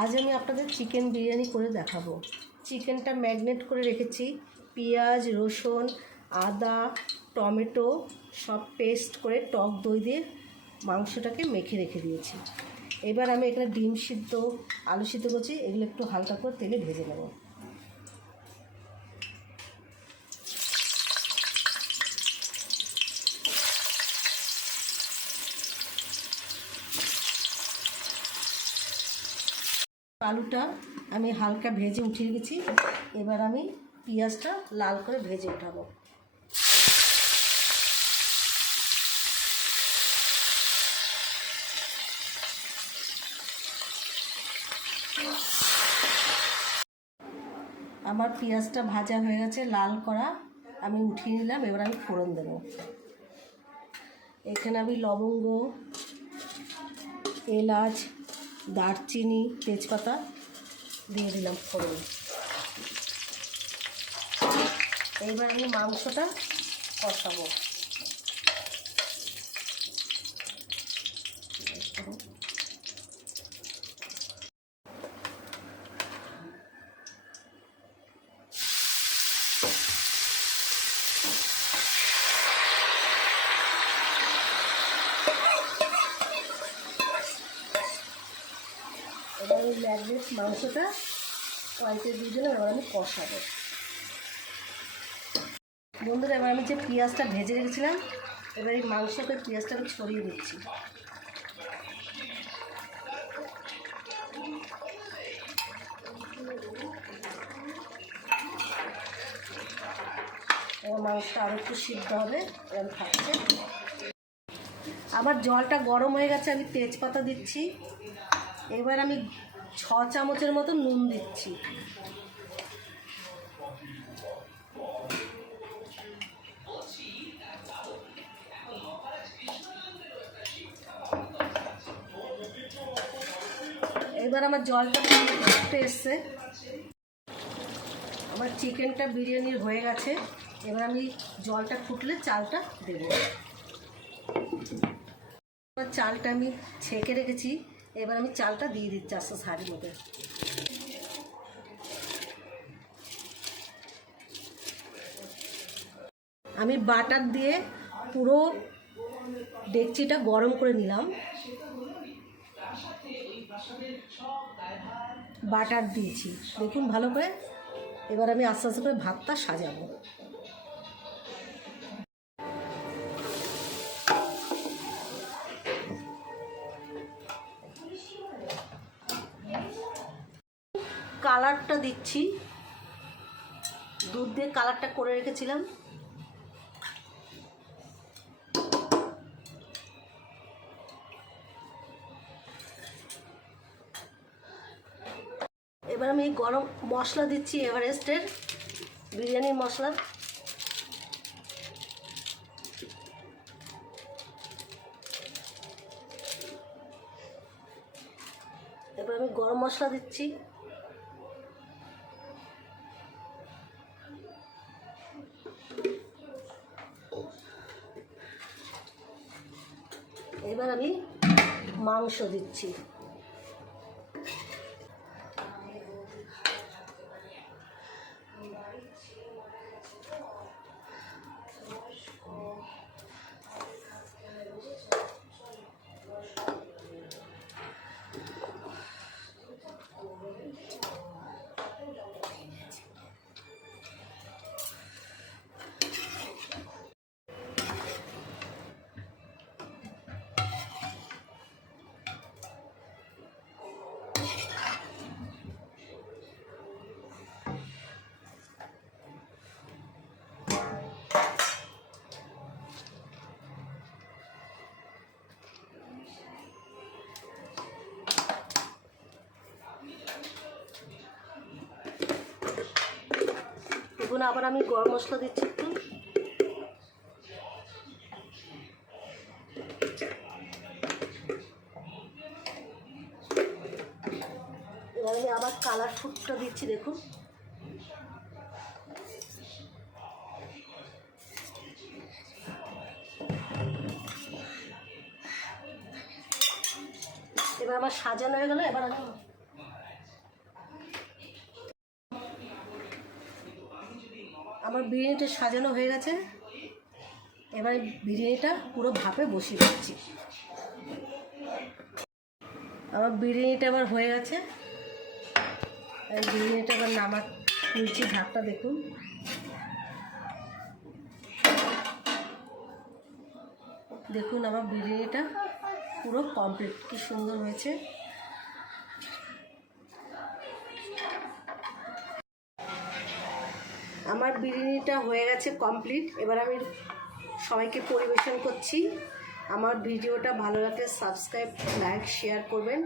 আজ আমি আপনাদের চিকেন বিরিয়ানি করে দেখাবো। চিকেনটা ম্যারিনেট করে রেখেছি, পেঁয়াজ, রসুন, আদা, টমেটো সব পেস্ট করে টক দই দিয়ে মাংসটাকে মেখে রেখে দিয়েছি। এবার আমি এখানে ডিম সিদ্ধ, আলু সিদ্ধ করছি, এগুলো একটু হালকা করে তেলে ভেজে নেব। আলুটা আমি হালকা ভেজে উঠিয়ে গেছি, এবার আমি পেঁয়াজটা লাল করে ভেজে উঠাবো। আমার পেঁয়াজটা ভাজা হয়ে গেছে, লাল করা, আমি উঠিয়ে নিলাম। এবার আমি ফোড়ন দেব। এখানে আমি লবঙ্গ, এলাচ, দারচিনি, তেজপাতা দিয়ে দিলাম ফোড়ন। এইবার আমি মাংসটা কষাবো। এবার এই ম্যারিনেট মাংসটা কড়াইতে দিয়ে দিলাম, এবার আমি কষাবো। বন্ধুরা, এবার আমি যে পেঁয়াজটা ভেজে রেখেছিলাম, এবার এই মাংসতে পেঁয়াজটা আমি ছড়িয়ে দিচ্ছি। এবার মাংসটা আরও একটু সিদ্ধ হবে, এরকম থাকছে। আবার জলটা গরম হয়ে গেছে, আমি তেজপাতা দিচ্ছি। এবার আমি 6 চামচের মতো নুন দিচ্ছি। এবার আমার জলটা ফুটে এসছে, আমার চিকেনটা বিরিয়ানির হয়ে গেছে। এবার আমি জলটা ফুটলে চালটা দেব। এবার চালটা আমি ছেঁকে রেখেছি, এবার আমি চালটা দিয়ে দিচ্ছি আস্তে সারির মধ্যে। আমি বাটার দিয়ে পুরো ডেকচিটা গরম করে নিলাম, বাটার দিয়েছি দেখুন ভালো করে। এবার আমি আস্তে আস্তে করে ভাতটা সাজাবো। কালারটা দিচ্ছি, দুধ দিয়ে কালারটা করে রেখেছিলাম। এবার আমি গরম মশলা দিচ্ছি, এভারেস্টের বিরিয়ানির মশলা। এবার আমি গরম মশলা দিচ্ছি। এবার আমি মাংস দিচ্ছি। দেখুন, আবার আমি গরম মশলা দিচ্ছি একটু। এবার আমি আবার কালার ফুডটা দিচ্ছি দেখুন। এবার আমার সাজানো হয়ে গেল। এবার আমি আমার বিরিয়ানিটা সাজানো হয়ে গেছে। এবার বিরিয়ানিটা পুরো ভাপে বসিয়ে দিচ্ছি। আমার বিরিয়ানিটা আবার হয়ে গেছে। এই বিরিয়ানিটা আবার তুলছি ঢাকটা দেখুন। দেখুন আমার বিরিয়ানিটা পুরো কমপ্লিট, কি সুন্দর হয়েছে। আমার বিরিয়ানিটা হয়ে গেছে কমপ্লিট। এবার আমি সবাইকে পরিবেশন করছি। আমার ভিডিওটা ভালো লাগলে সাবস্ক্রাইব, লাইক, শেয়ার করবেন।